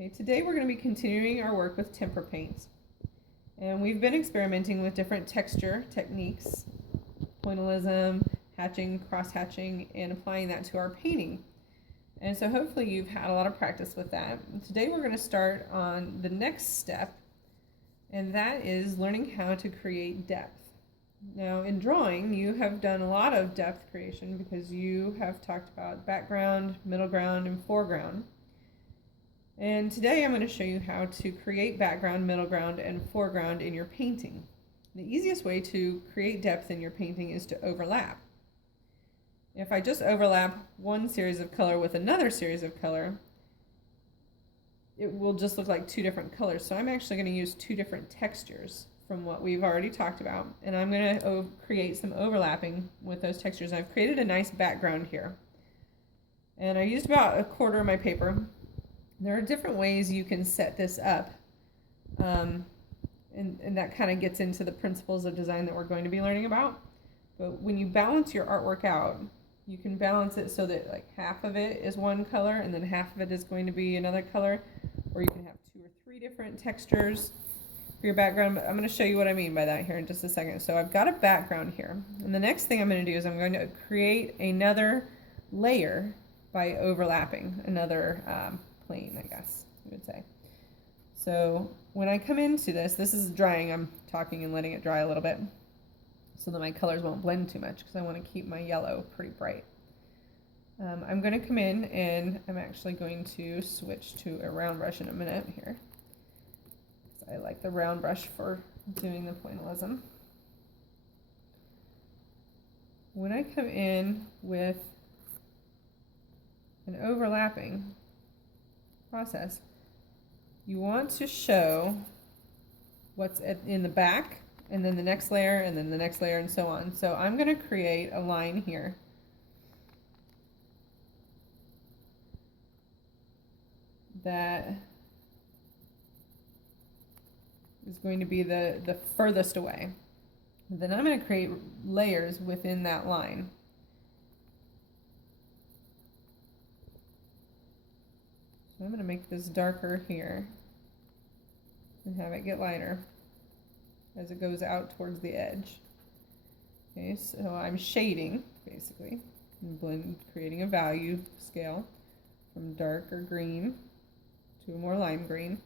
Okay, today we're going to be continuing our work with tempera paints. And we've been experimenting with different texture techniques, pointillism, hatching, cross-hatching, and applying that to our painting. And so hopefully you've had a lot of practice with that. And today we're going to start on the next step, and that is learning how to create depth. Now in drawing, you have done a lot of depth creation because you have talked about background, middle ground, and foreground. And today I'm going to show you how to create background, middle ground, and foreground in your painting. The easiest way to create depth in your painting is to overlap. If I just overlap one series of color with another series of color, it will just look like two different colors. So I'm actually going to use two different textures from what we've already talked about, and I'm going to create some overlapping with those textures. I've created a nice background here, and I used about a quarter of my paper. There are different ways you can set this up, and that kind of gets into the principles of design that we're going to be learning about. But when you balance your artwork out, you can balance it so that like half of it is one color and then half of it is going to be another color, or you can have 2 or 3 different textures for your background. But I'm going to show you what I mean by that here in just a second. So I've got a background here, and the next thing I'm going to do is I'm going to create another layer by overlapping another plane, I guess you would say. So when I come into this is drying. I'm talking and letting it dry a little bit so that my colors won't blend too much because I want to keep my yellow pretty bright. I'm going to come in and I'm actually going to switch to a round brush in a minute here. I like the round brush for doing the pointillism. When I come in with an overlapping process, you want to show what's in the back, and then the next layer, and then the next layer, and so on. So I'm going to create a line here that is going to be the furthest away. Then I'm going to create layers within that line. So I'm going to make this darker here and have it get lighter as it goes out towards the edge. Okay, so I'm shading basically, and creating a value scale from darker green to a more lime green.